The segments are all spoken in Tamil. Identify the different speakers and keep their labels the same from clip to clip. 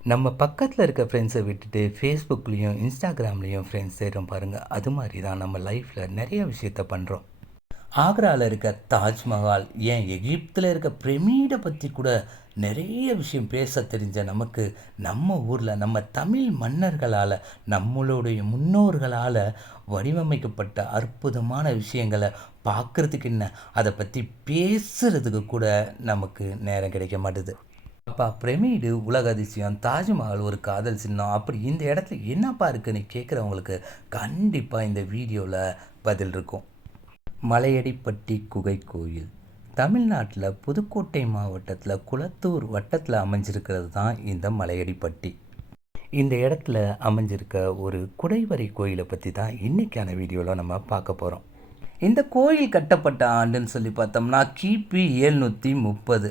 Speaker 1: நம்ம பக்கத்தில் இருக்க ஃப்ரெண்ட்ஸை விட்டுட்டு ஃபேஸ்புக்லேயும் இன்ஸ்டாகிராம்லேயும் ஃப்ரெண்ட்ஸ் சேரும் பாருங்கள் அது மாதிரி தான் நம்ம லைஃப்பில் நிறைய விஷயத்த பண்ணுறோம் ஆக்ராவில் இருக்க தாஜ்மஹால் ஏன் எகிப்தில் இருக்க பிரமிடை பற்றி கூட நிறைய விஷயம் பேச தெரிஞ்ச நமக்கு நம்ம ஊரில் நம்ம தமிழ் மன்னர்களால் நம்மளுடைய முன்னோர்களால் வடிவமைக்கப்பட்ட அற்புதமான விஷயங்களை பார்க்குறதுக்கு என்ன? அதை பற்றி பேசுகிறதுக்கு கூட நமக்கு நேரம் கிடைக்க மாட்டுது. அப்பா பிரமிடு உலக அதிசயம் தாஜ்மஹால் ஒரு காதல் சின்னம். அப்படி இந்த இடத்துல என்னப்பா இருக்குன்னு கேட்குறவங்களுக்கு கண்டிப்பாக இந்த வீடியோவில் பதில் இருக்கும். மலையடிப்பட்டி குகை கோயில். தமிழ்நாட்டில் புதுக்கோட்டை மாவட்டத்தில் குளத்தூர் வட்டத்தில் அமைஞ்சிருக்கிறது தான் இந்த மலையடிப்பட்டி. இந்த இடத்துல அமைஞ்சிருக்க ஒரு குடைவரை கோயிலை பற்றி தான் இன்றைக்கான வீடியோவில் நம்ம பார்க்க போகிறோம் இந்த கோயில் கட்டப்பட்ட ஆண்டுன்னு சொல்லி பார்த்தோம்னா கிபி எழுநூற்றி முப்பது.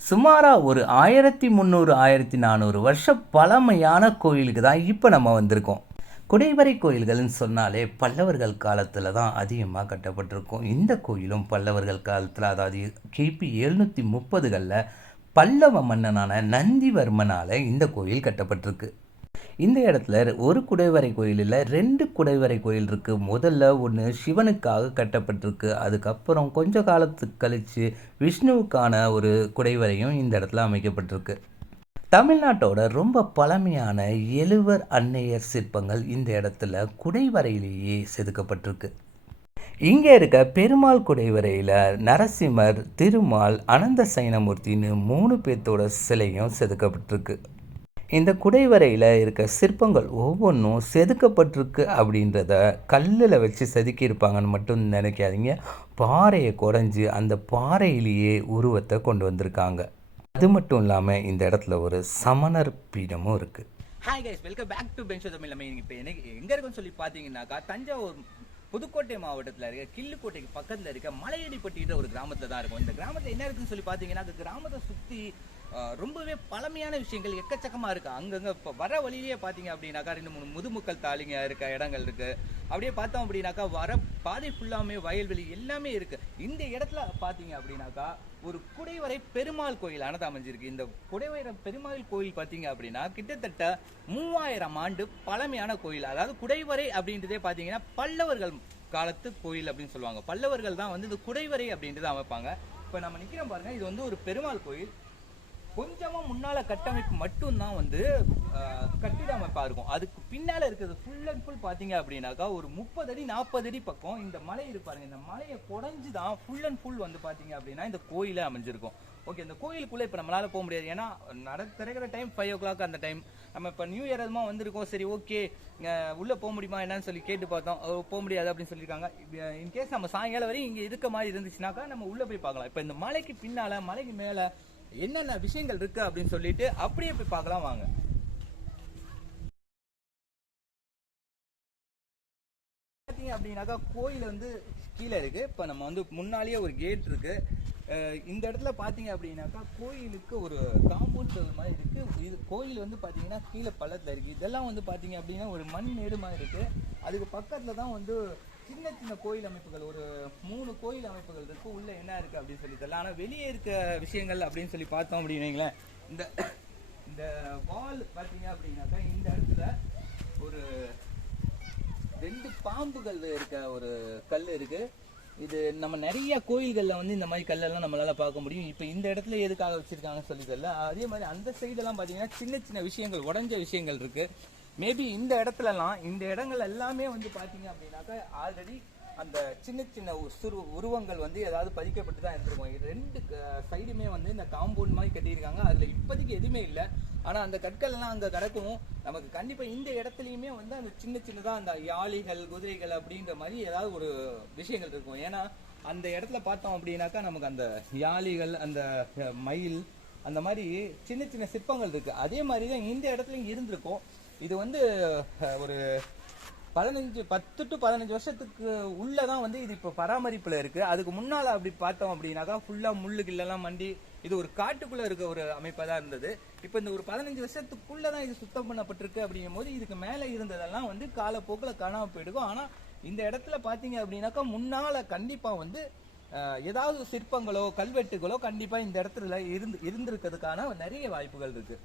Speaker 1: சுமாராக ஒரு ஆயிரத்தி முந்நூறு ஆயிரத்தி நானூறு வருஷ பழமையான கோயிலுக்கு தான் இப்போ நம்ம வந்திருக்கோம். குடைவரை கோயில்கள்னு சொன்னாலே பல்லவர்கள் காலத்தில் தான் அதிகமாக கட்டப்பட்டிருக்கும். இந்த கோயிலும் பல்லவர்கள் காலத்தில் அதாவது கிபி எழுநூற்றி முப்பதுகளில் பல்லவ மன்னனான நந்திவர்மனால் இந்த கோயில் கட்டப்பட்டிருக்கு. இந்த இடத்துல ஒரு குடைவரை கோயிலில் ரெண்டு குடைவரை கோயில் இருக்குது முதல்ல ஒன்று சிவனுக்காக கட்டப்பட்டிருக்கு. அதுக்கப்புறம் கொஞ்ச காலத்துக்கு கழித்து விஷ்ணுவுக்கான ஒரு குடைவரையும் இந்த இடத்துல அமைக்கப்பட்டிருக்கு. தமிழ்நாட்டோட ரொம்ப பழமையான எழுவர் அன்னையர் சிற்பங்கள் இந்த இடத்துல குடைவரையிலேயே செதுக்கப்பட்டிருக்கு. இங்கே இருக்க பெருமாள் குடைவரையில் நரசிம்மர் திருமால் அனந்த சைனமூர்த்தின்னு மூணு பேர்த்தோட சிலையும் செதுக்கப்பட்டிருக்கு. இந்த குடைவரையில் இருக்க சிற்பங்கள் ஒவ்வொன்றும் செதுக்கப்பட்டிருக்கு அப்படின்றத கல்லில் வச்சு செதுக்கியிருப்பாங்கன்னு மட்டும் நினைக்காதீங்க. பாறையை குறைஞ்சி அந்த பாறையிலேயே உருவத்தை கொண்டு வந்திருக்காங்க. அது மட்டும் இல்லாமல் இந்த இடத்துல ஒரு சமணர் பீடமும் இருக்குது
Speaker 2: hi guys welcome back to பென்ஷோ Tamil நம்ம இப்போ எனக்கு எங்கே இருக்குன்னு சொல்லி பார்த்தீங்கன்னாக்கா தஞ்சாவூர் புதுக்கோட்டை மாவட்டத்தில் இருக்க கிள்ளுக்கோட்டைக்கு பக்கத்தில் இருக்க மலையடிப்பட்டின்ற ஒரு கிராமத்தில் தான் இருக்கும். இந்த கிராமத்தில் என்ன இருக்குன்னு சொல்லி பார்த்தீங்கன்னா அந்த கிராமத்தை சுற்றி ரொம்பவே பழமையான விஷயங்கள் எக்கச்சக்கமாக இருக்குது அங்கங்கே இப்போ வர வழியிலேயே பார்த்தீங்க அப்படின்னாக்கா ரெண்டு மூணு முதுமுக்கள் தாளிங்க இருக்க இடங்கள் இருக்குது அப்படியே பார்த்தோம் அப்படின்னாக்கா வர பாதை ஃபுல்லாமே வயல்வெளி எல்லாமே இருக்குது இந்த இடத்துல பார்த்தீங்க அப்படின்னாக்கா ஒரு குடைவரை பெருமாள் கோயில் அனது அமைஞ்சிருக்கு இந்த குடைவரை பெருமாள் கோயில் பார்த்தீங்க அப்படின்னா கிட்டத்தட்ட மூவாயிரம் ஆண்டு பழமையான கோயில். அதாவது குடைவரை அப்படின்றதே பார்த்தீங்கன்னா பல்லவர்கள் காலத்து கோயில் அப்படின்னு சொல்லுவாங்க. பல்லவர்கள் தான் வந்து இந்த குடைவரை அப்படின்றத அமைப்பாங்க. இப்போ நம்ம நிற்கிறோம் பாருங்க இது வந்து ஒரு பெருமாள் கோயில். கொஞ்சமா முன்னால கட்டமைப்பு மட்டும்தான் வந்து கட்டிட அமைப்பா இருக்கும். அதுக்கு பின்னால இருக்கிறது ஃபுல் அண்ட் ஃபுல் பாத்தீங்க அப்படின்னாக்கா ஒரு முப்பது அடி நாற்பது அடி பக்கம் இந்த மலை இருப்பாருங்க இந்த மலையை குறைஞ்சு தான் ஃபுல் அண்ட் ஃபுல் வந்து பாத்தீங்க அப்படின்னா இந்த கோயிலே அமைஞ்சிருக்கும். ஓகே இந்த கோயிலுக்குள்ளே இப்போ நம்மளால போக முடியாது. ஏன்னா நட திறக்கிற டைம் ஃபைவ் ஓ கிளாக் அந்த டைம் நம்ம இப்போ நியூ இயர் அதுமா வந்திருக்கோம். சரி ஓகே உள்ளே போக முடியுமா என்னன்னு சொல்லி கேட்டு பார்த்தோம். போக முடியாது அப்படின்னு சொல்லியிருக்காங்க. இன்கேஸ் நம்ம சாயங்காலம் வரையும் இங்கே இருக்க மாதிரி இருந்துச்சுனாக்கா நம்ம உள்ளே போய் பார்க்கலாம். இப்போ இந்த மலைக்கு பின்னால் மலைக்கு மேலே என்னென்ன விஷயங்கள் இருக்கு அப்படின்னு சொல்லிட்டு அப்படியே போய் பார்க்கலாம் வாங்க. பார்த்தீங்க அப்படின்னாக்கா கோயில் வந்து கீழே இருக்கு. இப்போ நம்ம வந்து முன்னாலேயே ஒரு கேட் இருக்கு. இந்த இடத்துல பார்த்தீங்க அப்படின்னாக்கா கோயிலுக்கு ஒரு காம்பவுண்ட் மாதிரி இருக்கு. இது கோயில் வந்து பார்த்தீங்கன்னா கீழே பள்ளத்தில் இருக்கு. இதெல்லாம் வந்து பார்த்தீங்க அப்படின்னா ஒரு மண் மேடு மாதிரி இருக்கு. அதுக்கு பக்கத்தில் தான் வந்து சின்ன சின்ன கோயில் அமைப்புகள் ஒரு மூணு கோயில் அமைப்புகள் இருக்கு. உள்ள என்ன இருக்கு அப்படின்னு சொல்லி தெரியல. ஆனால் வெளியே இருக்க விஷயங்கள் அப்படின்னு சொல்லி பார்த்தோம் அப்படின்னு வைங்களேன். இந்த இந்த வால் பார்த்தீங்க அப்படின்னாக்கா இந்த இடத்துல ஒரு ரெண்டு பாம்புகள் இருக்க ஒரு கல் இருக்கு. இது நம்ம நிறைய கோயில்களில் வந்து இந்த மாதிரி கல்லெல்லாம் நம்மளால பார்க்க முடியும். இப்போ இந்த இடத்துல எதுக்காக வச்சிருக்காங்கன்னு சொல்லி தெரியல. அதே மாதிரி அந்த சைடெல்லாம் பார்த்தீங்கன்னா சின்ன சின்ன விஷயங்கள் உடஞ்ச விஷயங்கள் இருக்குது மேபி இந்த இடத்துலலாம் இந்த இடங்கள் எல்லாமே வந்து பார்த்தீங்க அப்படின்னாக்கா ஆல்ரெடி அந்த சின்ன சின்ன உ- சுரு உருவங்கள் வந்து ஏதாவது பதிக்கப்பட்டு தான் இருந்திருக்கும். இது ரெண்டு சைடுமே வந்து இந்த காம்பவுண்ட் மாதிரி கட்டியிருக்காங்க. அதில் இப்போதைக்கு எதுவுமே இல்லை. ஆனால் அந்த கற்கள் எல்லாம் அங்கே கிடக்கும். நமக்கு கண்டிப்பாக இந்த இடத்துலையுமே வந்து அந்த சின்ன சின்னதாக அந்த யாளிகள் குதிரைகள் அப்படின்ற மாதிரி ஏதாவது ஒரு விஷயங்கள் இருக்கும். ஏன்னா அந்த இடத்துல பார்த்தோம் அப்படின்னாக்கா நமக்கு அந்த யாளிகள் அந்த மயில் அந்த மாதிரி சின்ன சின்ன சிற்பங்கள் இருக்குது அதே மாதிரி தான் இந்த இடத்துலையும் இருந்திருக்கும். இது வந்து ஒரு பதினஞ்சு பத்து டு பதினஞ்சு வருஷத்துக்கு உள்ளதான் வந்து இது இப்போ பராமரிப்புல இருக்கு. அதுக்கு முன்னால அப்படி பார்த்தோம் அப்படின்னாக்கா ஃபுல்லா முள்ளு கிள்ளெல்லாம் மண்டி இது ஒரு காட்டுக்குள்ள இருக்க ஒரு அமைப்பா தான் இருந்தது. இப்போ இந்த ஒரு பதினஞ்சு வருஷத்துக்குள்ளே தான் இது சுத்தம் பண்ணப்பட்டிருக்கு அப்படிங்கும் போது இதுக்கு மேல இருந்ததெல்லாம் வந்து காலப்போக்கில் காணாம போயிடுக்கும். ஆனா இந்த இடத்துல பாத்தீங்க அப்படின்னாக்கா முன்னால கண்டிப்பா வந்து ஏதாவது சிற்பங்களோ கல்வெட்டுகளோ கண்டிப்பா இந்த இடத்துல இருந்து இருந்திருக்கிறதுக்கான நிறைய வாய்ப்புகள் இருக்கு.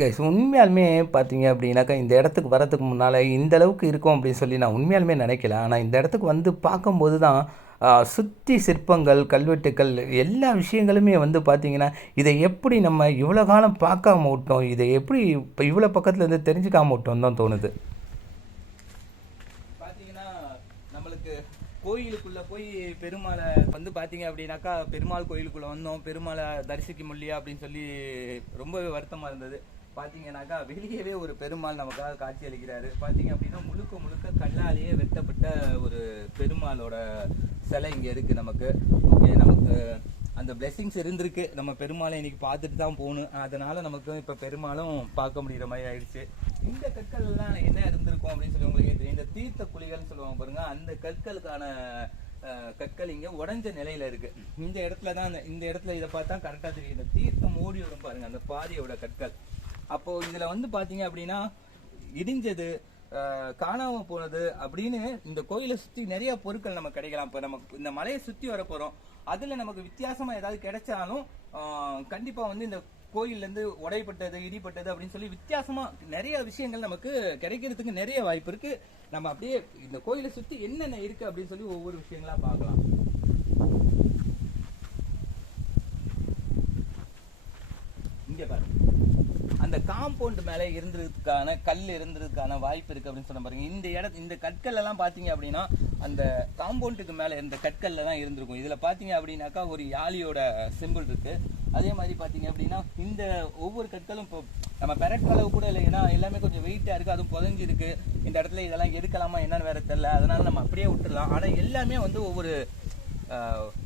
Speaker 1: கைஸ் உண்மையாலுமே பார்த்தீங்க அப்படின்னாக்கா இந்த இடத்துக்கு வரதுக்கு முன்னால் இந்த அளவுக்கு இருக்கும் அப்படின்னு சொல்லி நான் உண்மையாலுமே நினைக்கல. ஆனால் இந்த இடத்துக்கு வந்து பார்க்கும்போது தான் சுற்றி சிற்பங்கள் கல்வெட்டுக்கள் எல்லா விஷயங்களுமே வந்து பார்த்திங்கன்னா இதை எப்படி நம்ம இவ்வளோ காலம் பார்க்காம விட்டோம்? இதை எப்படி இப்போ இவ்வளோ பக்கத்தில் இருந்து தெரிஞ்சுக்காம விட்டோம் தான் தோணுது.
Speaker 2: பாத்தீங்கன்னா நம்மளுக்கு கோயிலுக்குள்ளே போய் பெருமாளை வந்து பார்த்தீங்க அப்படின்னாக்கா பெருமாள் கோயிலுக்குள்ளே வந்தோம். பெருமாளை தரிசிக்க முடியல அப்படின்னு சொல்லி ரொம்பவே வருத்தமாக இருந்தது. பார்த்தீங்கன்னாக்கா வெளியவே ஒரு பெருமாள் நமக்காக காட்சி அளிக்கிறாரு. பார்த்தீங்க அப்படின்னா முழுக்க முழுக்க கல்லாலேயே வெட்டப்பட்ட ஒரு பெருமாளோட சிலை இங்கே இருக்கு நமக்கு. ஓகே நமக்கு அந்த பிளெஸிங்ஸ் இருந்திருக்கு. நம்ம பெருமாளை இன்னைக்கு பார்த்துட்டு தான் போகணும். அதனால நமக்கு இப்போ பெருமாளும் பார்க்க முடிகிற மாதிரி ஆயிடுச்சு. இந்த கற்கள் எல்லாம் என்ன இருந்திருக்கும் அப்படின்னு சொல்லி உங்களுக்கு தெரியும் இந்த தீர்த்த குழிகள்னு சொல்லுவாங்க பாருங்க அந்த கற்களுக்கான கற்கள் இங்கே உடஞ்ச நிலையில இருக்கு. இந்த இடத்துல தான் அந்த- இந்த இடத்துல இதை பார்த்தா கரெக்டாக தெரியும். இந்த தீர்த்தம் ஓடி வரும் பாருங்க அந்த பாரியோட கற்கள். அப்போ இதுல வந்து பாத்தீங்க அப்படின்னா இடிஞ்சது காணாம போனது அப்படின்னு இந்த கோயிலை சுத்தி நிறைய பொருட்கள் நமக்கு கிடைக்கலாம். இப்ப நம்ம இந்த மலையை சுத்தி வர போறோம். அதுல நமக்கு வித்தியாசமா ஏதாவது கிடைச்சாலும் கண்டிப்பா வந்து இந்த கோயில்ல இருந்து உடைப்பட்டது இடிப்பட்டது அப்படின்னு சொல்லி வித்தியாசமா நிறைய விஷயங்கள் நமக்கு கிடைக்கிறதுக்கு நிறைய வாய்ப்பு இருக்கு. நம்ம அப்படியே இந்த கோயிலை சுத்தி என்னென்ன இருக்கு அப்படின்னு சொல்லி ஒவ்வொரு விஷயங்களா பார்க்கலாம். இங்க பாருங்க அந்த காம்பவுண்ட் மேலே இருந்ததுக்கான கல் இருந்ததுக்கான வாய்ப்பு இருக்கு அப்படின்னு சொன்ன பாருங்க. இந்த இட இந்த கற்கள் எல்லாம் பாத்தீங்க அப்படின்னா அந்த காம்பவுண்டுக்கு மேலே இருந்த கற்கள்ல தான் இருந்திருக்கும். இதுல பாத்தீங்க அப்படின்னாக்கா ஒரு யாழியோட சிம்பிள் இருக்கு. அதே மாதிரி பாத்தீங்க அப்படின்னா இந்த ஒவ்வொரு கற்களும் இப்போ நம்ம பெரட் அளவு கூட இல்லை. ஏன்னா எல்லாமே கொஞ்சம் வெயிட்டா இருக்கு. அதுவும் புதஞ்சி இருக்கு இந்த இடத்துல இதெல்லாம் எடுக்கலாமா என்னன்னு வேற தெரியல. அதனால நம்ம அப்படியே விட்டுறலாம். ஆனா எல்லாமே வந்து ஒவ்வொரு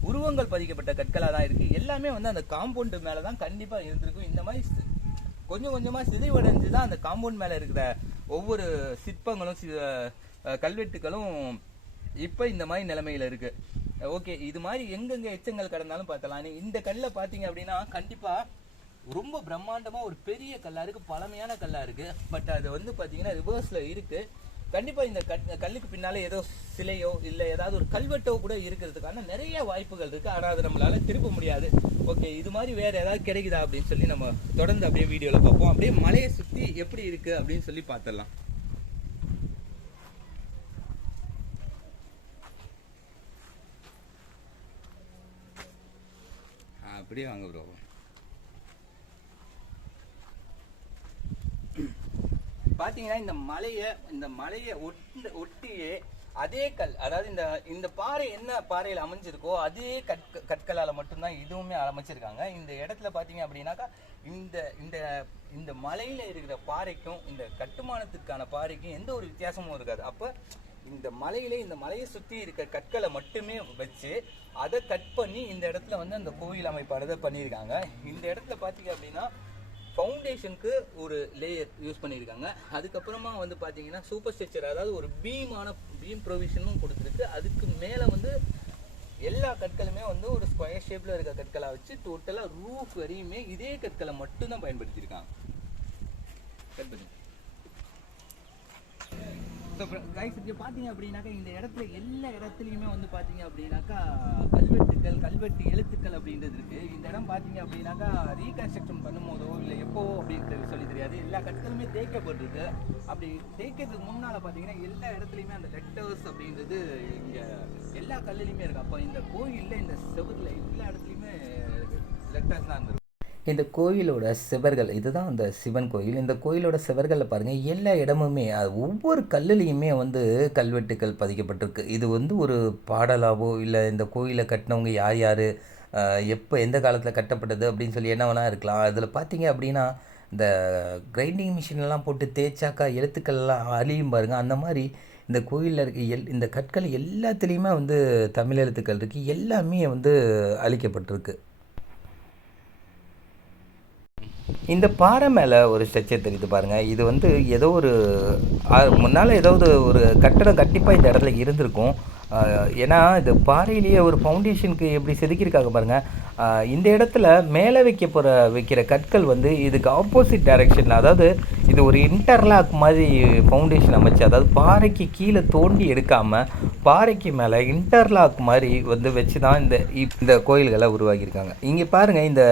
Speaker 2: உருவங்கள் பதிக்கப்பட்ட கற்களாக தான் இருக்குது எல்லாமே வந்து அந்த காம்பவுண்டு மேலே தான் கண்டிப்பாக இருந்திருக்கும். இந்த மாதிரி கொஞ்சம் கொஞ்சமாக சிதைவடைஞ்சு தான் அந்த காம்பவுண்ட் மேலே இருக்கிற ஒவ்வொரு சிற்பங்களும் கல்வெட்டுகளும் இப்போ இந்த மாதிரி நிலைமையில் இருக்குது ஓகே இது மாதிரி எங்கெங்கே எச்சங்கள் கடந்தாலும் பார்த்தலாம். நீ- இந்த கல்லை பார்த்தீங்க அப்படின்னா கண்டிப்பாக ரொம்ப பிரம்மாண்டமாக ஒரு பெரிய கல்லாக இருக்குது பழமையான கல்லாக இருக்குது பட் அது வந்து பார்த்தீங்கன்னா ரிவர்ஸில் இருக்குது கண்டிப்பாக இந்த கட்- கல்லுக்கு பின்னாலே ஏதோ சிலையோ இல்லை ஏதாவது ஒரு கல்வெட்டோ கூட இருக்கிறதுக்கான நிறைய வாய்ப்புகள் இருக்குது ஆனால் அது நம்மளால் திருப்ப முடியாது. ஓகே இது மாதிரி வேறு ஏதாவது கிடைக்குதா அப்படின்னு சொல்லி நம்ம தொடர்ந்து அப்படியே வீடியோவில் பார்ப்போம். அப்படியே மலையை சுற்றி எப்படி இருக்குது அப்படின்னு சொல்லி பார்த்துடலாம். அப்படியே வாங்க ப்ரோ பார்த்தீங்கன்னா இந்த மலையை இந்த மலையை ஒட்டி ஒட்டியே அதே கல் அதாவது இந்த இந்த பாறை என்ன பாறையில் அமைஞ்சிருக்கோ அதே கற்க கற்களால் மட்டும்தான் இதுவுமே அமைச்சிருக்காங்க. இந்த இடத்துல பார்த்தீங்க அப்படின்னாக்கா இந்த இந்த இந்த மலையில் இருக்கிற பாறைக்கும் இந்த கட்டுமானத்துக்கான பாறைக்கும் எந்த ஒரு வித்தியாசமும் இருக்காது. அப்போ இந்த மலையிலே இந்த மலையை சுற்றி இருக்க கற்களை மட்டுமே வச்சு அதை கட் பண்ணி இந்த இடத்துல வந்து அந்த கோயில் அமைப்பாடு பண்ணியிருக்காங்க. இந்த இடத்துல பார்த்தீங்க அப்படின்னா ஃபவுண்டேஷனுக்கு ஒரு லேயர் யூஸ் பண்ணியிருக்காங்க. அதுக்கப்புறமா வந்து பார்த்தீங்கன்னா சூப்பர் ஸ்ட்ரக்சர் அதாவது ஒரு பீமான பீம் ப்ரொவிஷனும் கொடுத்துருக்கு. அதுக்கு மேலே வந்து எல்லா கற்களுமே வந்து ஒரு ஸ்கொயர் ஷேப்பில் இருக்க கற்களை வச்சு டோட்டலாக ரூஃப் வரையுமே இதே கற்களை மட்டும்தான் பயன்படுத்தியிருக்காங்க. கற்பனை. கைஸ் இங்கே பார்த்தீங்க அப்படின்னாக்கா இந்த இடத்துல எல்லா இடத்துலையுமே வந்து பார்த்தீங்க அப்படின்னாக்கா கல்வெட்டுக்கள் கல்வெட்டு எழுத்துக்கள் அப்படின்றது இருக்கு. இந்த இடம் பார்த்தீங்க அப்படின்னாக்கா ரீகன்ஸ்ட்ரக்ஷன் பண்ணும்போதோ இல்லை எப்போ அப்படின்றது சொல்லி தெரியாது. எல்லா கற்களுமே தேய்க்கப்பட்டிருக்கு. அப்படி தேய்க்கிறதுக்கு முன்னால் பார்த்தீங்கன்னா எல்லா இடத்துலையுமே அந்த லெட்டர்ஸ் அப்படின்றது இங்கே எல்லா கல்லுலையுமே இருக்குது அப்போ இந்த கோயிலில் இந்த செவுத்துல எல்லா இடத்துலையுமே லெட்டர்ஸ் தான் இருந்திருக்கு.
Speaker 1: இந்த கோயிலோட சிவர்கள் இதுதான் அந்த சிவன் கோயில். இந்த கோயிலோட சிவர்களில் பாருங்கள் எல்லா இடமுமே அது ஒவ்வொரு கல்லுலேயுமே வந்து கல்வெட்டுக்கள் பதிக்கப்பட்டிருக்கு. இது வந்து ஒரு பாடலாவோ இல்லை இந்த கோயிலை கட்டினவங்க யார் யார் எப்போ எந்த காலத்தில் கட்டப்பட்டது அப்படின்னு சொல்லி என்ன வேணா இருக்கலாம். அதில் பார்த்தீங்க அப்படின்னா இந்த கிரைண்டிங் மிஷின்லாம் போட்டு தேய்ச்சாக்கா எழுத்துக்கள்லாம் அழியும் பாருங்கள் அந்த மாதிரி இந்த கோயிலில் இருக்க எல் இந்த கற்கள் எல்லாத்துலேயுமே வந்து தமிழ் எழுத்துக்கள் இருக்குது எல்லாமே வந்து அழிக்கப்பட்டிருக்கு. இந்த பாறை மேலே ஒரு ஸ்ட்ரக்சர் தெரியுது பாருங்கள் இது வந்து ஏதோ ஒரு முன்னால் ஏதாவது ஒரு கட்டடம் கண்டிப்பாக இந்த இடத்துல இருந்திருக்கும். ஏன்னா இது பாறையிலேயே ஒரு ஃபவுண்டேஷனுக்கு எப்படி செதுக்கியிருக்காங்க பாருங்கள் இந்த இடத்துல மேலே வைக்க போகிற வைக்கிற கற்கள் வந்து இதுக்கு ஆப்போசிட் டைரெக்ஷன் அதாவது இது ஒரு இன்டர்லாக் மாதிரி ஃபவுண்டேஷன் அமைச்சு அதாவது பாறைக்கு கீழே தோண்டி எடுக்காமல் பாறைக்கு மேலே இன்டர்லாக் மாதிரி வந்து வச்சு தான் இந்த இந்த கோயில்களை உருவாக்கியிருக்காங்க. இங்கே பாருங்கள் இந்த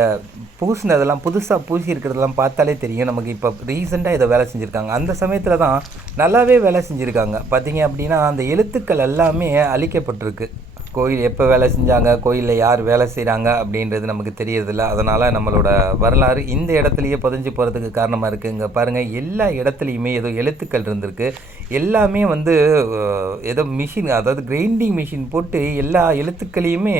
Speaker 1: பூசினதெல்லாம் புதுசாக பூசி இருக்கிறதெல்லாம் பார்த்தாலே தெரியும். நமக்கு இப்போ ரீசெண்டாக இதை வேலை செஞ்சுருக்காங்க. அந்த சமயத்தில் தான் நல்லாவே வேலை செஞ்சுருக்காங்க. பார்த்தீங்க அப்படின்னா அந்த எழுத்துக்கள் எல்லாமே அழிக்கப்பட்டிருக்கு. கோயில் எப்போ வேலை செஞ்சாங்க கோயிலில் யார் வேலை செய்கிறாங்க அப்படின்றது நமக்கு தெரியறதில்ல. அதனால் நம்மளோட வரலாறு இந்த இடத்துலையே புதஞ்சு போகிறதுக்கு காரணமாக இருக்குது இங்கே பாருங்கள் எல்லா இடத்துலையுமே ஏதோ எழுத்துக்கள் இருந்திருக்கு. எல்லாமே வந்து ஏதோ மிஷின் அதாவது கிரைண்டிங் மிஷின் போட்டு எல்லா எழுத்துக்களையுமே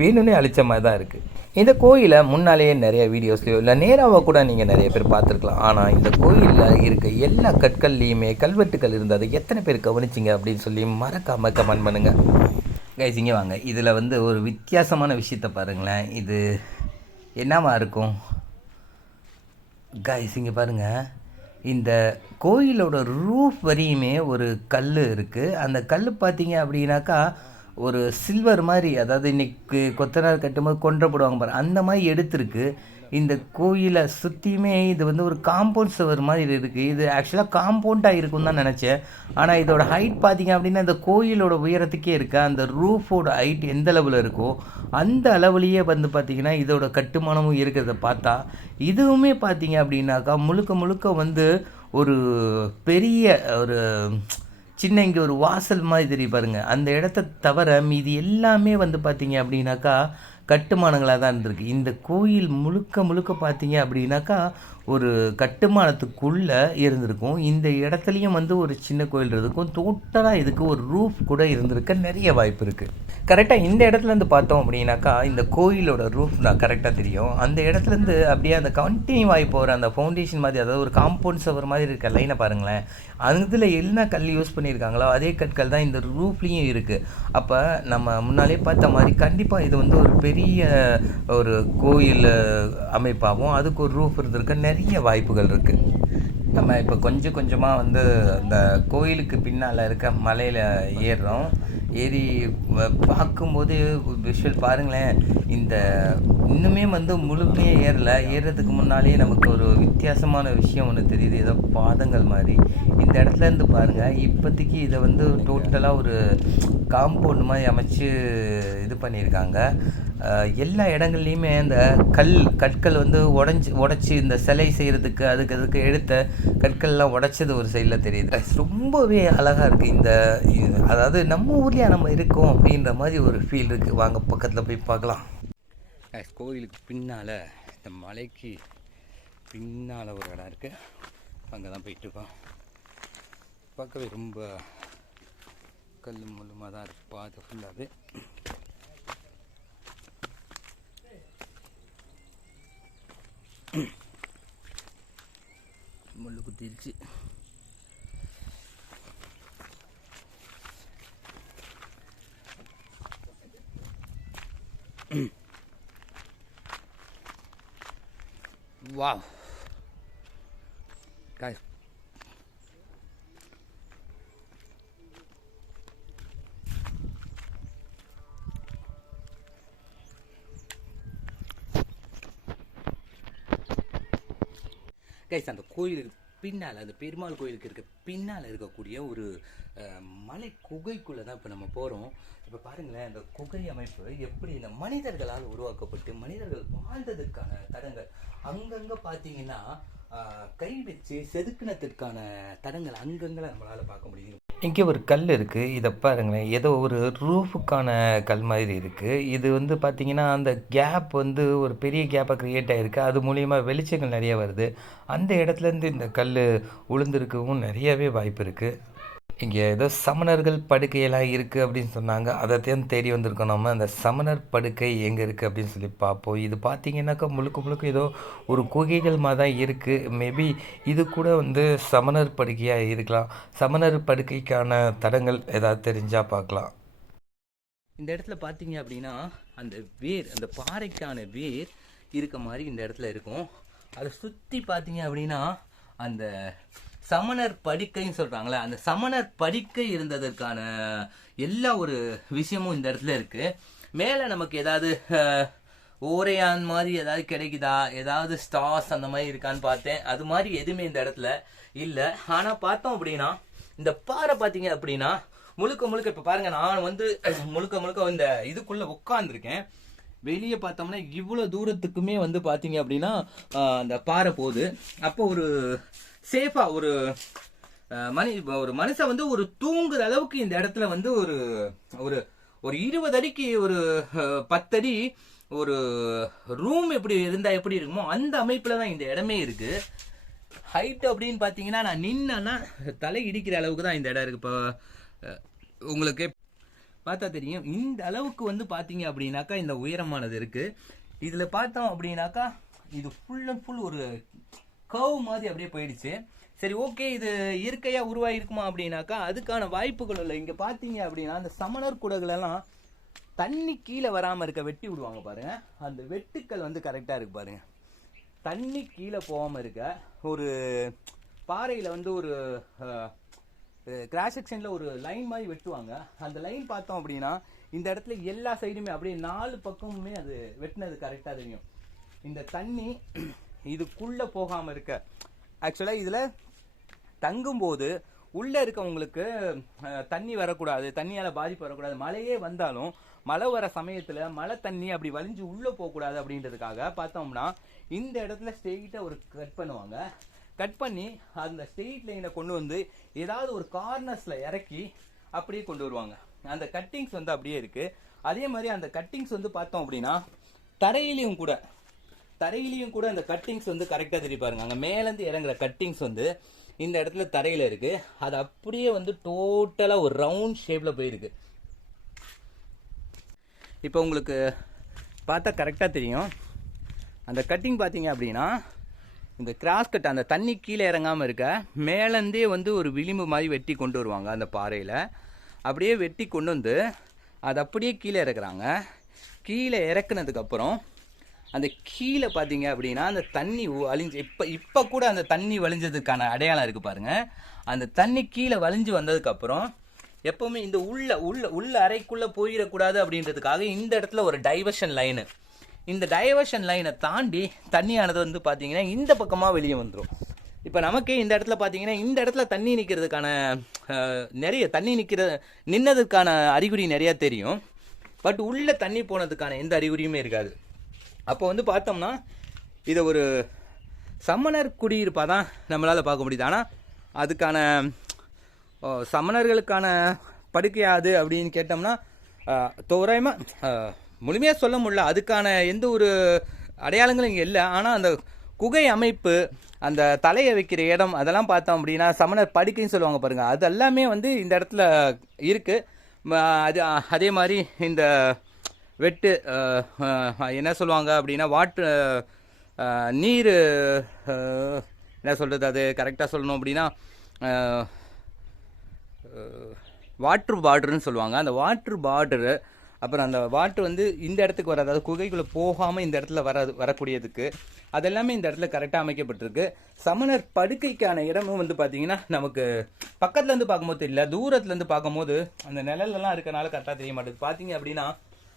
Speaker 1: வேணும்னே அழிச்ச மாதிரி தான் இருக்குது இந்த கோயிலை முன்னாலேயே நிறைய வீடியோஸ்லையோ இல்லை நேராக கூட நீங்கள் நிறைய பேர் பார்த்துருக்கலாம். ஆனால் இந்த கோயிலில் இருக்க எல்லா கற்கள்லேயுமே கல்வெட்டுகள் இருந்தது. எத்தனை பேர் கவனிச்சிங்க அப்படின்னு சொல்லி மறக்காமல் கமெண்ட் பண்ணுங்கள் கைஸ் இங்கே வாங்க. இதில் வந்து ஒரு வித்தியாசமான விஷயத்தை பாருங்களேன். இது என்னவா இருக்கும்? கைஸ் இங்கே பாருங்கள் இந்த கோயிலோட ரூஃப் வரையுமே ஒரு கல் இருக்குது அந்த கல் பார்த்தீங்க அப்படின்னாக்கா ஒரு சில்வர் மாதிரி அதாவது இன்னைக்கு கொத்தனார் கட்டும்போது கொன்றப்படுவாங்க பாரு. அந்த மாதிரி எடுத்திருக்கு. இந்த கோயிலை சுற்றியுமே இது வந்து ஒரு காம்பவுண்ட் சுவர் மாதிரி இருக்குது இது ஆக்சுவலாக காம்பவுண்டாக இருக்கும்னு தான் நினச்சேன். ஆனால் இதோட ஹைட் பார்த்தீங்க அப்படின்னா இந்த கோயிலோட உயரத்துக்கே இருக்க. அந்த ரூஃபோட ஹைட் எந்த அளவில் இருக்கோ அந்த அளவுலேயே வந்து பார்த்திங்கன்னா இதோட கட்டுமானமும் இருக்கிறத பார்த்தா இதுவுமே பார்த்தீங்க அப்படின்னாக்கா முழுக்க முழுக்க வந்து ஒரு பெரிய ஒரு சின்ன இங்கே ஒரு வாசல் மாதிரி தெரிய பாருங்கள் அந்த இடத்த தவிர மீதி எல்லாமே வந்து பார்த்தீங்க அப்படின்னாக்கா கட்டுமானங்களாக தான் இருந்திருக்கு இந்த கோயில் முழுக்க முழுக்க பார்த்தீங்க அப்படின்னாக்கா ஒரு கட்டுமானத்துக்குள்ளே இருந்திருக்கும். இந்த இடத்துலையும் வந்து ஒரு சின்ன கோயில் இருக்கும் டோட்டலாக இதுக்கு ஒரு ரூஃப் கூட இருந்திருக்க நிறைய வாய்ப்பு இருக்குது கரெக்டாக இந்த இடத்துலேருந்து பார்த்தோம் அப்படின்னாக்கா இந்த கோயிலோட ரூஃப் நான் கரெக்டாக தெரியும். அந்த இடத்துலேருந்து அப்படியே அந்த கண்டினியூ ஆகி போகிற அந்த ஃபவுண்டேஷன் மாதிரி அதாவது ஒரு காம்பவுண்ட் சவர் மாதிரி இருக்க லைனை பாருங்களேன். அதில் என்ன கல் யூஸ் பண்ணியிருக்காங்களோ அதே கற்கள் தான் இந்த ரூஃப்லேயும் இருக்குது அப்போ நம்ம முன்னாலே பார்த்த மாதிரி கண்டிப்பாக இது வந்து ஒரு பெரிய ஒரு கோயில் அமைப்பாகவும் அதுக்கு ஒரு ரூஃப் இருந்திருக்க நிறைய வாய்ப்புகள் இருக்குது நம்ம இப்போ கொஞ்சம் கொஞ்சமாக வந்து அந்த கோயிலுக்கு பின்னால் இருக்க மலையில் ஏறுறோம். ஏறி பார்க்கும்போது விஷுவல் பாருங்களேன். இந்த இன்னுமே வந்து முழுமையாக ஏறல. ஏறுறதுக்கு முன்னாலேயே நமக்கு ஒரு வித்தியாசமான விஷயம் ஒன்று தெரியுது. ஏதோ பாதங்கள் மாதிரி. இந்த இடத்துல இருந்து பாருங்கள் இப்போதைக்கு இதை வந்து டோட்டலாக ஒரு காம்பவுண்ட் மாதிரி அமைச்சு இது பண்ணியிருக்காங்க. எல்லா இடங்கள்லையுமே அந்த கல் கற்கள் வந்து உடஞ்சி உடச்சி இந்த சிலை செய்கிறதுக்கு அதுக்கு அதுக்கு எடுத்த கற்கள்லாம் உடைச்சது ஒரு சைடில் தெரியுது. ரொம்பவே அழகாக இருக்குது இந்த அதாவது நம்ம ஊர்லேயே நம்ம இருக்கோம் அப்படின்ற மாதிரி ஒரு ஃபீல் இருக்குது வாங்க பக்கத்தில் போய் பார்க்கலாம். கோயிலுக்கு பின்னால் இந்த மலைக்கு பின்னால் ஒரு இடம் இருக்குது அங்கே தான் போயிட்டுருக்கோம். பார்க்கவே ரொம்ப கல் முள்ளுமாக தான் இருக்குது பாதை ஃபுல்லாகவே முள்ளு குத்திருச்சு. வாவ் guys கைஸ் அந்த கோயிலுக்கு பின்னால் அந்த பெருமாள் கோயிலுக்கு இருக்க பின்னால் இருக்கக்கூடிய ஒரு மலை குகைக்குள்ளே தான் இப்போ நம்ம போகிறோம் இப்போ பாருங்களேன் அந்த குகை அமைப்பு எப்படி இந்த மனிதர்களால் உருவாக்கப்பட்டு மனிதர்கள் வாழ்ந்ததுக்கான தடங்கள். அங்கங்கே பார்த்தீங்கன்னா கை வச்சு செதுக்கினதுக்கான தடங்கள் அங்கங்கே நம்மளால் பார்க்க முடியும். இங்கே ஒரு கல் இருக்குது இதை பாருங்களேன். ஏதோ ஒரு ரூஃபுக்கான கல் மாதிரி இருக்குது இது வந்து பார்த்திங்கன்னா அந்த கேப் வந்து ஒரு பெரிய கேப்பாக க்ரியேட் ஆகிருக்கு அது மூலியமா வெளிச்சங்கள் நிறைய வருது. அந்த இடத்துலேருந்து இந்த கல் உளுந்துருக்கவும் நிறையவே வாய்ப்பு இருக்குது இங்கே ஏதோ சமணர்கள் படுக்கையெல்லாம் இருக்குது அப்படின்னு சொன்னாங்க. அதைத்தையும் தேடி வந்திருக்கோம் நம்ம. அந்த சமணர் படுக்கை எங்கே இருக்குது அப்படின்னு சொல்லி பார்ப்போம். இது பார்த்தீங்கன்னாக்கா முழுக்க முழுக்க ஏதோ ஒரு குகைகள் மாதிரி தான் இருக்குது மேபி இது கூட வந்து சமணர் படுக்கையாக இருக்கலாம். சமணர் படுக்கைக்கான தடங்கள் ஏதாவது தெரிஞ்சால் பார்க்கலாம். இந்த இடத்துல பார்த்தீங்க அப்படின்னா அந்த வேர் அந்த பாறைக்கான வேர் இருக்க மாதிரி இந்த இடத்துல இருக்கும். அதை சுற்றி பார்த்தீங்க அப்படின்னா அந்த சமணர் படிக்கைன்னு சொல்கிறாங்களே அந்த சமணர் படிக்கை இருந்ததற்கான எல்லா ஒரு விஷயமும் இந்த இடத்துல இருக்குது மேலே நமக்கு ஏதாவது ஓரையான் மாதிரி ஏதாவது கிடைக்குதா? ஏதாவது ஸ்டார்ஸ் அந்த மாதிரி இருக்கான்னு பார்த்தேன். அது மாதிரி எதுவுமே இந்த இடத்துல இல்லை. ஆனால் பார்த்தோம் அப்படின்னா இந்த பாறை பார்த்தீங்க அப்படின்னா முழுக்க முழுக்க இப்போ பாருங்க நான் வந்து முழுக்க முழுக்க இந்த இதுக்குள்ளே உட்காந்துருக்கேன்
Speaker 2: வெளியே பார்த்தோம்னா இவ்வளோ தூரத்துக்குமே வந்து பார்த்தீங்க அப்படின்னா அந்த பாறை போகுது. அப்போ ஒரு சேஃபாக ஒரு மனி ஒரு மனுஷன் வந்து ஒரு தூங்குற அளவுக்கு இந்த இடத்துல வந்து ஒரு ஒரு ஒரு இருபது அடிக்கு ஒரு பத்தடி ஒரு ரூம் எப்படி இருந்தா எப்படி இருக்குமோ அந்த அமைப்புல தான் இந்த இடமே இருக்கு. ஹைட் அப்படின்னு பார்த்தீங்கன்னா நான் நின்னா தலை இடிக்கிற அளவுக்கு தான் இந்த இடம் இருக்கு. இப்போ உங்களுக்கு பார்த்தா தெரியும். இந்த அளவுக்கு வந்து பார்த்தீங்க அப்படின்னாக்கா இந்த உயரமானது இருக்கு. இதுல பார்த்தோம் அப்படின்னாக்கா இது ஃபுல் அண்ட் ஃபுல் ஒரு கவ் மாதிரி அப்படியே போயிடுச்சு. சரி ஓகே இது இயற்கையாக உருவாயிருக்குமா அப்படின்னாக்கா அதுக்கான வாய்ப்புகள் இல்லை. இங்கே பார்த்தீங்க அப்படின்னா அந்த சமணர் குடங்கள் தண்ணி கீழே வராமல் இருக்க வெட்டி விடுவாங்க பாருங்கள் அந்த வெட்டுக்கள் வந்து கரெக்டாக இருக்கு பாருங்கள் தண்ணி கீழே போகாமல் இருக்க ஒரு பாறையில் வந்து ஒரு கிராஸ் செக்ஷனில் ஒரு லைன் மாதிரி வெட்டுவாங்க. அந்த லைன் பார்த்தோம் அப்படின்னா இந்த இடத்துல எல்லா சைடுமே அப்படியே நாலு பக்கமுமே அது வெட்டினது கரெக்டாக தெரியும். இந்த தண்ணி இதுக்குள்ளே போகாமல் இருக்க. ஆக்சுவலாக இதில் தங்கும்போது உள்ளே இருக்கவங்களுக்கு தண்ணி வரக்கூடாது தண்ணியால் பாதிப்பு வரக்கூடாது. மழையே வந்தாலும் மழை வர சமயத்தில் மழை தண்ணி அப்படி வலிஞ்சு உள்ளே போகக்கூடாது அப்படின்றதுக்காக பார்த்தோம்னா இந்த இடத்துல ஸ்ட்ரெயிட்டா ஒரு கட் பண்ணுவாங்க. கட் பண்ணி அந்த ஸ்ட்ரெயிட் லைனை கொண்டு வந்து ஏதாவது ஒரு கார்னர்ஸில் இறக்கி அப்படியே கொண்டு வருவாங்க. அந்த கட்டிங்ஸ் வந்து அப்படியே இருக்குது அதே மாதிரி அந்த கட்டிங்ஸ் வந்து பார்த்தோம் அப்படின்னா தரையிலையும் கூட தரையிலையும் கூட அந்த கட்டிங்ஸ் வந்து கரெக்டாக தெரியும் பாருங்க. அங்கே மேலேருந்து இறங்குற கட்டிங்ஸ் வந்து இந்த இடத்துல தரையில் இருக்கு. அது அப்படியே வந்து டோட்டலாக ஒரு ரவுண்ட் ஷேப்பில் போயிருக்கு. இப்போ உங்களுக்கு பார்த்தா கரெக்டாக தெரியும். அந்த கட்டிங் பார்த்தீங்க அப்படின்னா இந்த கிராஸ் கட் அந்த தண்ணி கீழே இறங்காமல் இருக்க மேலேருந்தே வந்து ஒரு விளிம்பு மாதிரி வெட்டி கொண்டு வருவாங்க அந்த பாறையில். அப்படியே வெட்டி கொண்டு வந்து அதை அப்படியே கீழே இறக்குறாங்க. கீழே இறக்குனதுக்கப்புறம் அந்த கீழே பார்த்தீங்க அப்படின்னா அந்த தண்ணி உ- வழிஞ்சு இப்போ இப்போ கூட அந்த தண்ணி வழிஞ்சதுக்கான அடையாளம் இருக்குது பாருங்க. அந்த தண்ணி கீழே வழிஞ்சு வந்ததுக்கப்புறம் எப்போவுமே இந்த உள்ள உள்ள உள்ள அறைக்குள்ளே போயிடக்கூடாது அப்படின்றதுக்காக இந்த இடத்துல ஒரு டைவர்ஷன் லைனு இந்த டைவர்ஷன் லைனை தாண்டி தண்ணியானது வந்து பார்த்தீங்கன்னா இந்த பக்கமாக வெளியே வந்துடும் இப்போ நமக்கே இந்த இடத்துல பார்த்தீங்கன்னா இந்த இடத்துல தண்ணி நிற்கிறதுக்கான நிறைய தண்ணி நிற்கிற நின்னதுக்கான அறிகுறி நிறையா தெரியும். பட் உள்ளே தண்ணி போனதுக்கான எந்த அறிகுறியுமே இருக்காது. அப்போ வந்து பார்த்தோம்னா இதை ஒரு சமணர் குடியிருப்பாக தான் நம்மளால் பார்க்க முடியுது. ஆனால் அதுக்கான சமணர்களுக்கான படுக்கையாது அப்படின்னு கேட்டோம்னா தோராயமாக முழுமையாக சொல்ல முடியல. அதுக்கான எந்த ஒரு அடையாளங்களும் இங்கே இல்லை. ஆனால் அந்த குகை அமைப்பு அந்த தலையை வைக்கிற இடம் அதெல்லாம் பார்த்தோம் அப்படின்னா சமணர் படுக்கைன்னு சொல்லுவாங்க பாருங்கள் அது எல்லாமே வந்து இந்த இடத்துல இருக்குது அது அதே மாதிரி இந்த வெட்டு என்ன சொல்லுவாங்க அப்படின்னா வாட்ரு நீர் என்ன சொல்கிறது அது கரெக்டாக சொல்லணும் அப்படின்னா வாட்ரு பார்டர்னு சொல்லுவாங்க. அந்த வாட்ரு பார்டரு அப்புறம் அந்த வாட்ரு வந்து இந்த இடத்துக்கு வராது. அதாவது குகைக்குள்ளே போகாமல் இந்த இடத்துல வர வரக்கூடியதுக்கு. அதெல்லாமே இந்த இடத்துல கரெக்டாக அமைக்கப்பட்டிருக்கு. சமணர் படுக்கைக்கான இடமும் வந்து பார்த்தீங்கன்னா நமக்கு பக்கத்துலேருந்து பார்க்கும்போது தெரியல. தூரத்துலேருந்து பார்க்கும்போது அந்த நிழலெல்லாம் இருக்கனால கரெக்டாக தெரிய மாட்டேங்குது. பார்த்தீங்க அப்படின்னா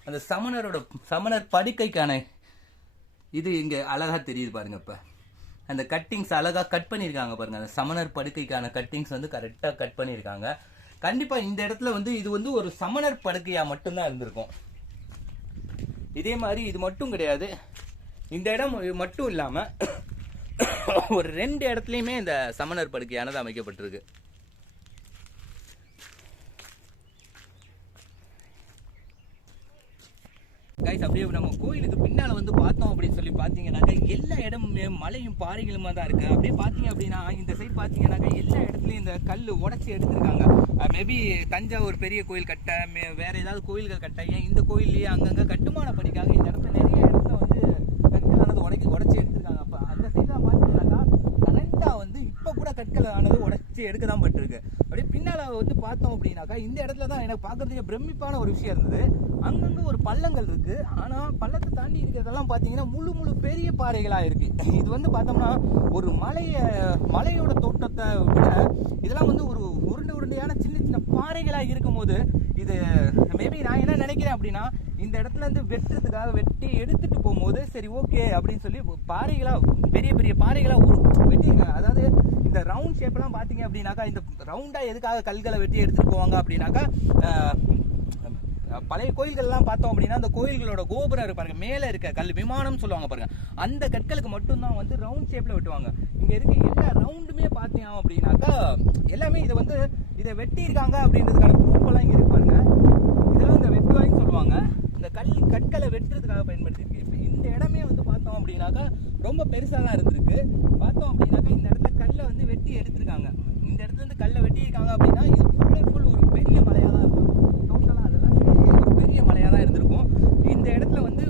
Speaker 2: அந்த சமணரோட சமணர் படுக்கைக்கான இது இங்கே அழகாக தெரியுது பாருங்க இப்போ. அந்த கட்டிங்ஸ் அழகாக கட் பண்ணியிருக்காங்க பாருங்க. அந்த சமணர் படுக்கைக்கான கட்டிங்ஸ் வந்து கரெக்டாக கட் பண்ணியிருக்காங்க. கண்டிப்பாக இந்த இடத்துல வந்து இது வந்து ஒரு சமணர் படுக்கையாக மட்டும்தான் இருந்திருக்கும். இதே மாதிரி இது மட்டும் கிடையாது. இந்த இடம் மட்டும் இல்லாமல் ஒரு ரெண்டு இடத்துலையுமே இந்த சமணர் படுக்கையானது அமைக்கப்பட்டிருக்கு. கைஸ் அப்படியே நம்ம கோயிலுக்கு பின்னால் வந்து பார்த்தோம் அப்படின்னு சொல்லி பார்த்தீங்கன்னாக்கா எல்லா இடமுமே மலையும் பாறைகளுமாக தான் இருக்குது அப்படியே பார்த்தீங்க அப்படின்னா இந்த சைடு பார்த்தீங்கன்னாக்கா எல்லா இடத்துலையும் இந்த கல் உடச்சி எடுத்திருக்காங்க. மேபி தஞ்சாவூர் பெரிய கோயில் கட்ட மே- வேறு ஏதாவது கோயில்கள் கட்ட ஏன் இந்த கோயில்லையே அங்கங்கே கட்டுமான பணிக்காக இந்த இடத்துல நிறைய இடத்துல வந்து கற்களானது உடைக்கி உடச்சி எடுத்திருக்காங்க அப்ப அந்த சைடுல பார்த்தீங்கன்னாக்கா கரெக்டா கூட கற்கள் ஆனது உடச்சி எடுக்க தான் பட்டிருக்கு. அப்படியே பின்னால் வந்து பார்த்தோம் அப்படின்னாக்கா இந்த இடத்துல தான் எனக்கு பார்க்கறதுக்கு பிரமிப்பான ஒரு விஷயம் இருந்தது. அங்கங்கே ஒரு பள்ளங்கள் இருக்குது ஆனால் பள்ளத்தை தாண்டி இருக்கிறதெல்லாம் பார்த்தீங்கன்னா முழு முழு பெரிய பாறைகளாக இருக்குது இது வந்து பார்த்தோம்னா ஒரு மலையை மலையோட தோட்டத்தை விட இதெல்லாம் வந்து ஒரு உருண்டை உருண்டையான சின்ன சின்ன பாறைகளாக இருக்கும்போது இது மேபி நான் என்ன நினைக்கிறேன் அப்படின்னா இந்த இடத்துல இருந்து வெட்டுறதுக்காக வெட்டி எடுத்துட்டு போகும்போது சரி ஓகே அப்படின்னு சொல்லி பாறைகளாக பெரிய பெரிய பாறைகளாக உரு வெட்டியிருக்காங்க அதாவது இந்த ரவுண்ட் ஷேப்லாம் பார்த்தீங்க அப்படின்னாக்கா இந்த ரவுண்டாக எதுக்காக கல்களை வெட்டி எடுத்துகிட்டு போவாங்க அப்படின்னாக்கா பழைய கோயில்கள்லாம் பார்த்தோம் அப்படின்னா அந்த கோயில்களோட கோபுரம் இருக்கு பாருங்க மேலே இருக்க கல் விமானம் சொல்லுவாங்க பாருங்க. அந்த கற்களுக்கு மட்டும்தான் வந்து ரவுண்ட் ஷேப்ல வெட்டுவாங்க. இங்க இருக்க எல்லா ரவுண்டுமே பார்த்தீங்க அப்படின்னாக்கா எல்லாமே இதை வந்து இதை வெட்டியிருக்காங்க அப்படின்றதுக்கான ப்ரூஃப் இங்கே இங்க பாருங்க இதெல்லாம் இந்த வெட்டுவாய்ன்னு சொல்லுவாங்க இந்த கல் வெட்டுறதுக்காக பயன்படுத்தியிருக்கு. இப்போ இந்த இடமே வந்து பார்த்தோம் அப்படின்னாக்கா ரொம்ப பெருசாலாம் இருந்திருக்கு. பார்த்தோம் அப்படின்னாக்கா இந்த இடத்துல கல்லை வந்து வெட்டி எடுத்திருக்காங்க. இந்த இடத்துல இருந்து கல்லை வெட்டியிருக்காங்க அப்படின்னா இது ஃபுல் அண்ட் ஃபுல் ஒரு பெரிய மலையாக தான் இருக்கும் டோட்டலாக அதெல்லாம் ஒரு பெரிய மலையாக தான் இருந்திருக்கும். இந்த இடத்துல வந்து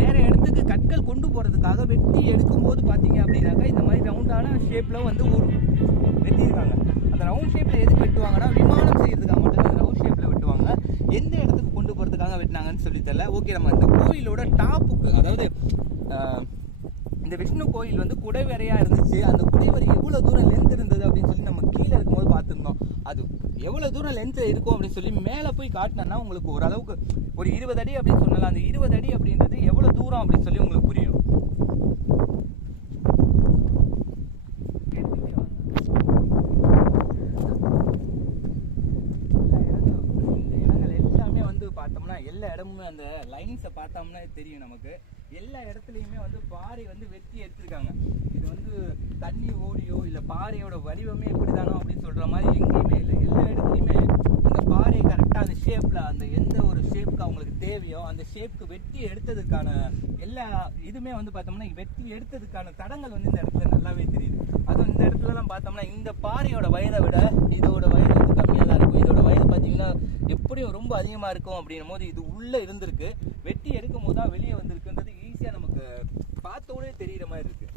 Speaker 2: வேற இடத்துக்கு கற்கள் கொண்டு போகிறதுக்காக வெட்டி எடுக்கும்போது பார்த்தீங்க அப்படின்னாக்கா இந்த மாதிரி ரவுண்டான ஷேப்பில் வந்து ஒரு வெட்டியிருக்காங்க. அந்த ரவுண்ட் ஷேப்பில் எதுக்கு வெட்டுவாங்கன்னா விமானம் செய்யறதுக்காக மட்டும் அந்த ரவுண்ட் ஷேப்பில் வெட்டுவாங்க எந்த இடத்துக்கு கொண்டு கட்டினாங்கன்னு சொல்லி தெரியல. ஓகே நம்ம இந்த கோயிலோட டாப்புக்கு அதாவது இந்த விஷ்ணு கோயில் வந்து குடைவரையா இருந்துச்சு. அந்த குடைவரை எவ்வளோ தூரம் லென்த் இருந்தது அப்படின்னு சொல்லி நம்ம கீழே இருக்கும்போது பார்த்துருந்தோம். அது எவ்வளோ தூரம் லென்த் இருக்கும் அப்படின்னு சொல்லி மேலே போய் காட்டினோம்னா உங்களுக்கு ஓரளவுக்கு ஒரு இருபது அடி அப்படின்னு சொன்னால அந்த இருபது அடி அப்படின்றது எவ்வளோ தூரம் அப்படின்னு சொல்லி உங்களுக்கு புரியும் எல்லா இடங்களும் இந்த இடங்கள் எல்லாமே வந்து பார்த்தோம்னா எல்லா இடமுமே அந்த லைன்ஸை பார்த்தோம்னா தெரியும் நமக்கு. எல்லா இடத்துலையுமே வந்து பாறை வந்து வெட்டி எடுத்திருக்காங்க. இது வந்து தண்ணி ஓடியோ இல்லை பாறையோட வடிவமே இப்படிதானோ அப்படின்னு சொல்கிற மாதிரி எங்கேயுமே இல்லை. எல்லா இடத்துலையுமே அந்த பாறையை கரெக்டாக அந்த ஷேப்பில் அந்த எந்த ஷேப்புக்கு அவங்களுக்கு தேவையோ அந்த ஷேப்புக்கு வெட்டி எடுத்ததுக்கான எல்லா இதுவுமே வந்து பார்த்தோம்னா வெட்டி எடுத்ததுக்கான தடங்கள் வந்து இந்த இடத்துல நல்லாவே தெரியுது. அதுவும் இந்த இடத்துலலாம் பார்த்தோம்னா இந்த பாறையோட வயதை விட இதோட வயது வந்து கம்மியாக தான் இருக்கும். இதோட வயது பார்த்தீங்கன்னா எப்படியும் ரொம்ப அதிகமாக இருக்கும் அப்படின்னும் போது இது உள்ளே இருந்திருக்கு. வெட்டி எடுக்கும் போது தான் வெளியே வந்திருக்குன்றது ஈஸியாக நமக்கு பார்த்தோடே தெரியிற மாதிரி இருக்குது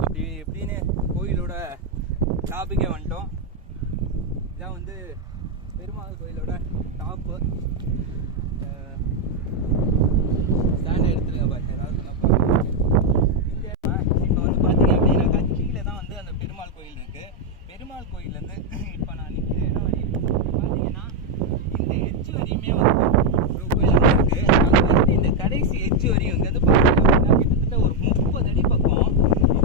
Speaker 2: அப்படி எப்படின்னு கோயிலோட டாப்பிக்கே வந்துட்டோம் இதான் வந்து பெருமாள் கோயிலோட டாப்பு ஸ்டாண்ட் எடுத்துருங்க பாருங்க ஏதாவது சொன்னா பாருங்க. இந்த இப்போ வந்து பார்த்தீங்க அப்படின்னாக்கா கீழே தான் வந்து அந்த பெருமாள் கோயில் இருக்கு பெருமாள் கோயில்லேருந்து இப்போ நான் நிற்கிற இடம் வரையும் பார்த்தீங்கன்னா இந்த எட்ஜ் வரையுமே வந்து ஒரு கோயில் அங்க இருக்கு அங்கே வந்து இந்த கடைசி எட்ஜ் வரையும் இங்கே வந்து பார்த்தீங்க அப்படின்னா கிட்டத்தட்ட ஒரு முப்பது அடி பக்கம் இது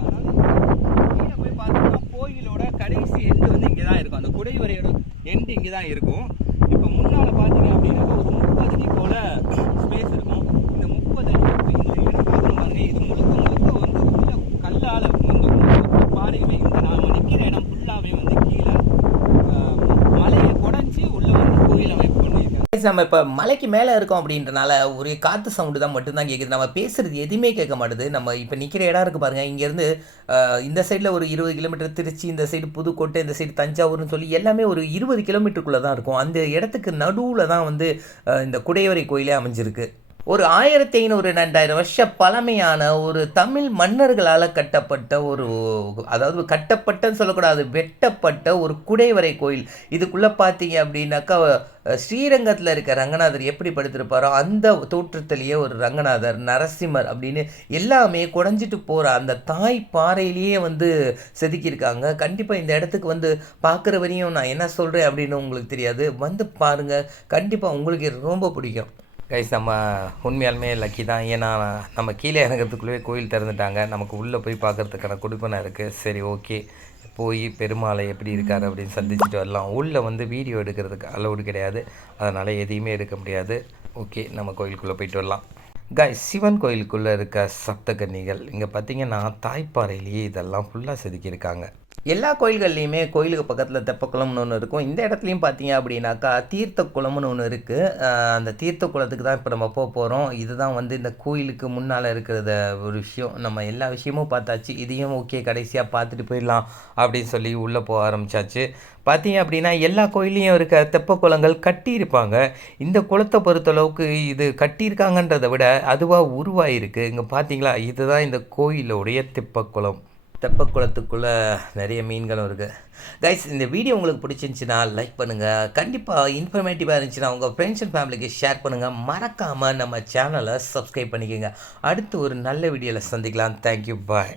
Speaker 2: அதாவது கீழே போய் பார்த்தோம்னா கோயிலோட கடைசி எண்டு வந்து இங்கே தான் இருக்கும். அந்த குடைவரையோட எண்டு இங்கே தான் இருக்கும். இப்போ முன்னால் பார்த்தீங்க அப்படின்னாக்கா ஒரு முப்பது அடி போல ஸ்பேஸ் இருக்கும் இந்த முப்பது அடி இப்போ இந்த இடம் பார்க்கணும் பாருங்க இது முழுக்க முழுக்க வந்து உள்ள கல்லால் இந்த முழுக்க பாறையுமே இந்த நாம நிற்கிற இடம் ஃபுல்லாகவே வந்து கீழே ஆஹ், மலையை குடஞ்சி உள்ள வந்து கோயில் அமைப்பு
Speaker 1: கைஸ் நம்ம இப்போ மலைக்கு மேலே இருக்கோம் அப்படின்றனால ஒரு காற்று சவுண்டு தான் மட்டும்தான் கேட்குது நம்ம பேசுகிறது எதுவுமே கேட்க மாட்டுது. நம்ம இப்போ நிற்கிற இடம் இருக்குது பாருங்கள் இங்கேருந்து இந்த சைடில் ஒரு இருபது கிலோமீட்டர் திருச்சி இந்த சைடு புதுக்கோட்டை இந்த சைடு தஞ்சாவூர்னு சொல்லி எல்லாமே ஒரு இருபது கிலோமீட்டருக்குள்ளே தான் இருக்கும். அந்த இடத்துக்கு நடுவில் தான் வந்து இந்த குடையவரை கோயிலே அமைஞ்சிருக்கு. ஒரு ஆயிரத்தி ஐநூறு ரெண்டாயிரம் வருஷ பழமையான ஒரு தமிழ் மன்னர்களால் கட்டப்பட்ட ஒரு அதாவது கட்டப்பட்டன்னு சொல்லக்கூடாது வெட்டப்பட்ட ஒரு குடைவரை கோயில். இதுக்குள்ளே பார்த்தீங்க அப்படின்னாக்கா ஸ்ரீரங்கத்தில் இருக்க ரங்கநாதர் எப்படி படுத்திருப்பாரோ அந்த தோற்றத்திலேயே ஒரு ரங்கநாதர் நரசிம்மர் அப்படின்னு எல்லாமே குடஞ்சிட்டு போகிற அந்த தாய் பாறையிலேயே வந்து செதுக்கியிருக்காங்க. கண்டிப்பாக இந்த இடத்துக்கு வந்து பார்க்குற வரையும் நான் என்ன சொல்கிறேன் அப்படின்னு உங்களுக்கு தெரியாது. வந்து பாருங்கள் கண்டிப்பாக உங்களுக்கு ரொம்ப பிடிக்கும். கைஸ் நம்ம உண்மையாலுமே லக்கி தான். ஏன்னா நம்ம கீழே இறங்கிறதுக்குள்ளே கோயில் திறந்துட்டாங்க. நமக்கு உள்ளே போய் பார்க்கறதுக்கான கொடுப்பனை இருக்குது சரி ஓகே போய் பெருமாளை எப்படி இருக்கார் அப்படின்னு சந்திச்சுட்டு வரலாம். உள்ளே வந்து வீடியோ எடுக்கிறதுக்கு அலௌடு கிடையாது. அதனால் எதையுமே எடுக்க முடியாது. ஓகே நம்ம கோயிலுக்குள்ளே போயிட்டு வரலாம். காய் சிவன் கோயிலுக்குள்ளே இருக்க சப்தகன்னிகள் இங்கே பார்த்தீங்கன்னா தாய்ப்பாறையிலேயே இதெல்லாம் ஃபுல்லாக செதுக்கியிருக்காங்க. எல்லா கோயில்கள்லையுமே கோயிலுக்கு பக்கத்தில் தெப்பக்குளம்னு ஒன்று இருக்கும். இந்த இடத்துலையும் பார்த்தீங்க அப்படின்னாக்கா தீர்த்த குளம்னு ஒன்று இருக்குது அந்த தீர்த்த குளத்துக்கு தான் இப்போ நம்ம போக போகிறோம் இதுதான் வந்து இந்த கோயிலுக்கு முன்னால் இருக்கிறத ஒரு விஷயம். நம்ம எல்லா விஷயமும் பார்த்தாச்சு. இதையும் ஓகே கடைசியாக பார்த்துட்டு போயிடலாம் அப்படின்னு சொல்லி உள்ளே போக ஆரம்பிச்சாச்சு. பார்த்தீங்க அப்படின்னா எல்லா கோயிலையும் இருக்க தெப்ப குளங்கள் கட்டியிருப்பாங்க. இந்த குளத்தை பொறுத்தளவுக்கு இது கட்டியிருக்காங்கன்றதை விட அதுவாக உருவாயிருக்கு. இங்கே பார்த்தீங்களா இதுதான் இந்த கோயிலுடைய தெப்பக்குளம். தெப்பக்குளத்துக்குள்ளே நிறைய மீன்களும் இருக்குது கைஸ் இந்த வீடியோ உங்களுக்கு பிடிச்சிருந்துச்சின்னா லைக் பண்ணுங்கள் கண்டிப்பாக இன்ஃபர்மேட்டிவாக இருந்துச்சுன்னா உங்கள் ஃப்ரெண்ட்ஸ் அண்ட் ஃபேமிலிக்கு ஷேர் பண்ணுங்கள் மறக்காமல் நம்ம சேனலை சப்ஸ்கிரைப் பண்ணிக்கோங்க. அடுத்து ஒரு நல்ல வீடியோவில் சந்திக்கலாம். Thank you bye